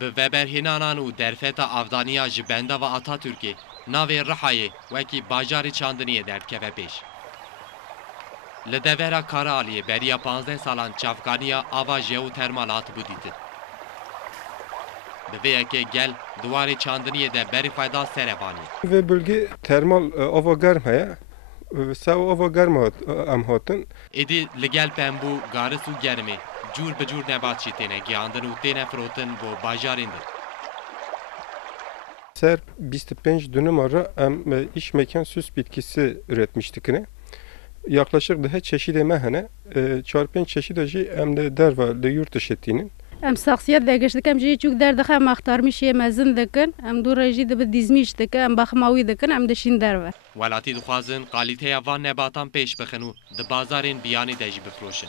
Bi veberhênanan û derfeta avdaniya ji benda ve Atatürkê navê Rihayê wekî bajarê çandiniyê derkeve pêş. Li devera Karaliyê beriya 15 salan çavkaniya ava jeotermal hatibû dîtin. Bi vê yekê gel duwarê çandiniyê de berî xwe da serevanî. Ve bölge termal ava germ heye. Sev ava germ em hatin. Êdî li gel pembû, garis û germê cûr bi cûr nebatçî têne gihandin û têne firotin bo bajarên din. Ser 25 dönüm ara em iş mekan süs bitkisi üretmiştik yine. Yaklaşık daha çeşidi mehene. 4-5 çeşidi jî em de derva li yurt dışı ettiğinin. Em saxsiyet vegeştik em jî çûk derdixe em axtarmişê mezin dikin em dû rejî dibe dîzmîş dikin em baxmawî dikin em dişîn derve. Welatî dixwazin qalîteya van nebatan pêş bixin û di bazarên biyanî de jî bifroşin.